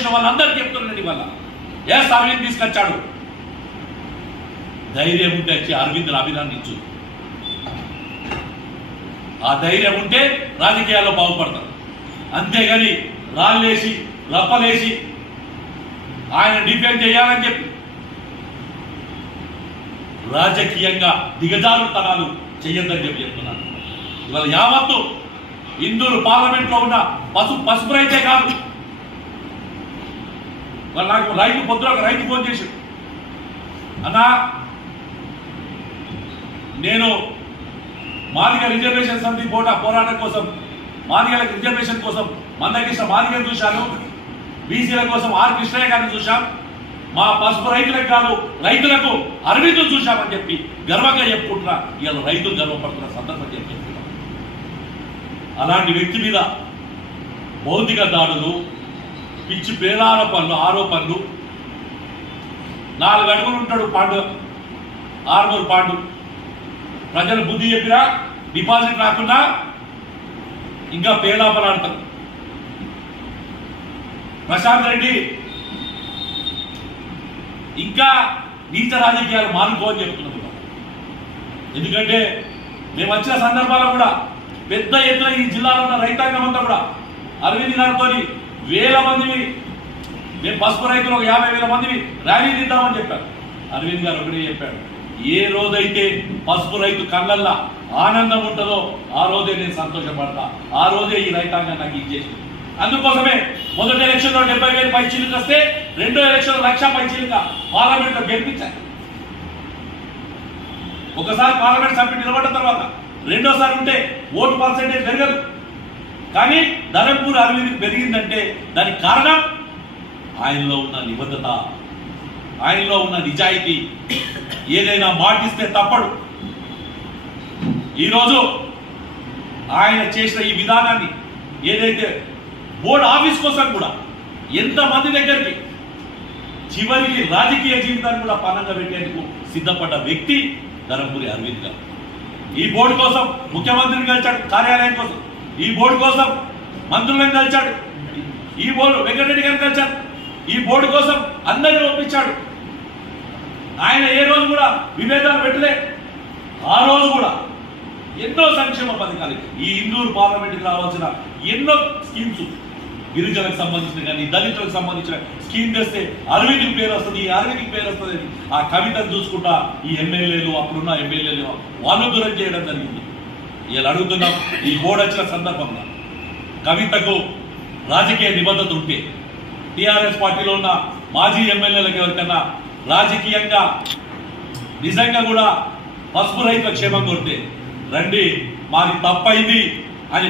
చేసిన వాళ్ళందరికీ చెప్తున్నాడు. ఇవాళ అరవింద్ తీసుకొచ్చాడు. ధైర్యం ఉంటే వచ్చి అరవింద్ని అభినందించు. ఆ ధైర్యం ఉంటే రాజకీయాల్లో బాగుపడతారు. అంతేగాని రాళ్ళేసి రప్పలేసి ఆయన డిఫెండ్ చేయాలని చెప్పి రాజకీయంగా దిగజారుతనాలు చెయ్యొద్దని చెప్పి చెప్తున్నాను. ఇవాళ యావత్తు ఇందూరు పార్లమెంట్ లో ఉన్న పసుపు రైతే కాదు. నాకు పొద్దున ఒక రైతు ఫోన్ చేశాడు, అన్నా నేను మాదిగ రిజర్వేషన్ సమితి పోరాటం కోసం, మాదిగలకు రిజర్వేషన్ కోసం మందకృష్ణ మాదిగను చూశాను, బీసీల కోసం ఆర్ కృష్ణయ్య గారిని చూశాం, మా పసుపు రైతులకు కాదు రైతులకు అరవింద్ చూశామని చెప్పి గర్వంగా చెప్పుకుంటున్నా. ఇవాళ రైతులు గర్వపడుతున్న సందర్భం చెప్తున్నాం. అలాంటి వ్యక్తి మీద భౌతిక దాడులు, పిచ్చి పేరాల పనులు, ఆరోపణలు. 4 అడుగులు ఉంటాడు పాండు, ఆర్మూరు పాండు. ప్రజలు బుద్ధి చెప్పినా డిపాజిట్ రాకుండా ఇంకా పేలాపలాడతారు. ప్రశాంత్ రెడ్డి ఇంకా నీచ రాజకీయాలు మానుకోని చెప్తున్నారు. ఎందుకంటే మేము వచ్చిన సందర్భాల్లో కూడా పెద్ద ఎత్తున ఈ జిల్లాలో ఉన్న రైతాంగం అంతా కూడా అరవింద్ గారితో వేల మందిని, మేము పసుపు రైతులు ఒక 50,000 మందిని ర్యాలీ తీద్దామని చెప్పారు. అరవింద్ గారు ఒకటే చెప్పాడు, ఏ రోజైతే పసుపు రైతు కళ్ళల్లా ఆనందం ఉంటుందో ఆ రోజే నేను సంతోషపడతా, ఆ రోజే ఈ రైతాంగం నాకు ఇచ్చేసి. అందుకోసమే మొదటి ఎలక్షన్ లో 70,000 పైచీలకు వస్తే రెండో ఎలక్షన్ లో 1,00,000 పైచీలుగా పార్లమెంట్ లో గెలిపించారు. ఒకసారి పార్లమెంట్ సభ్యుడు నిలబడ్డ తర్వాత రెండోసారి ఉంటే ఓటు పర్సెంటేజ్ పెరగదు. కానీ ధరంపూర్ అరవింద్ పెరిగిందంటే దానికి కారణం ఆయనలో ఉన్న నిబద్ధత, ఆయనలో ఉన్న నిజాయితీ. ఏదైనా మాటిస్తే తప్పడు. ఈరోజు ఆయన చేసిన ఈ విధానాన్ని ఏదైతే బోర్డు ఆఫీస్ కోసం కూడా ఎంతమంది దగ్గరికి చివరికి రాజకీయ జీవితాన్ని కూడా పణంగా పెట్టేందుకు సిద్ధపడ్డ వ్యక్తి ధరంపూరి అరవింద్ గారు. ఈ బోర్డు కోసం ముఖ్యమంత్రిని కలిశాడు, కార్యాలయం కోసం. ఈ బోర్డు కోసం మంత్రులను కలిశాడు, ఈ బోర్డు వెంకటరెడ్డి గారిని కలిశాడు. ఈ బోర్డు కోసం అందరినీ ఒప్పించాడు. ఆయన ఏ రోజు కూడా విభేదాలు పెట్టలే. ఆ రోజు కూడా ఎన్నో సంక్షేమ పథకాలు, ఈ ఇందూరు పార్లమెంట్కి రావాల్సిన ఎన్నో స్కీమ్స్, గిరిజనులకు సంబంధించిన కానీ దళితులకు సంబంధించిన స్కీమ్ తెస్తే అరవింద్కి పేరు వస్తుంది, అరవింద్కి పేరు వస్తుంది అని ఆ కవితను చూసుకుంటా ఈ ఎమ్మెల్యేలు, అప్పుడున్న ఎమ్మెల్యేలు వాళ్ళు దూరం చేయడం జరిగింది. ఇలా అడుగుతున్నాం, ఈ బోర్డు వచ్చిన సందర్భంగా కవితకు రాజకీయ నిబద్ధత ఉంటే టీఆర్ఎస్ పార్టీలో ఉన్న మాజీ ఎమ్మెల్యేలకు ఎవరికన్నా రాజకీయంగా నిజంగా కూడా పసుపు రైతుల క్షేమం కొట్టే రండి, మాది తప్పైంది అని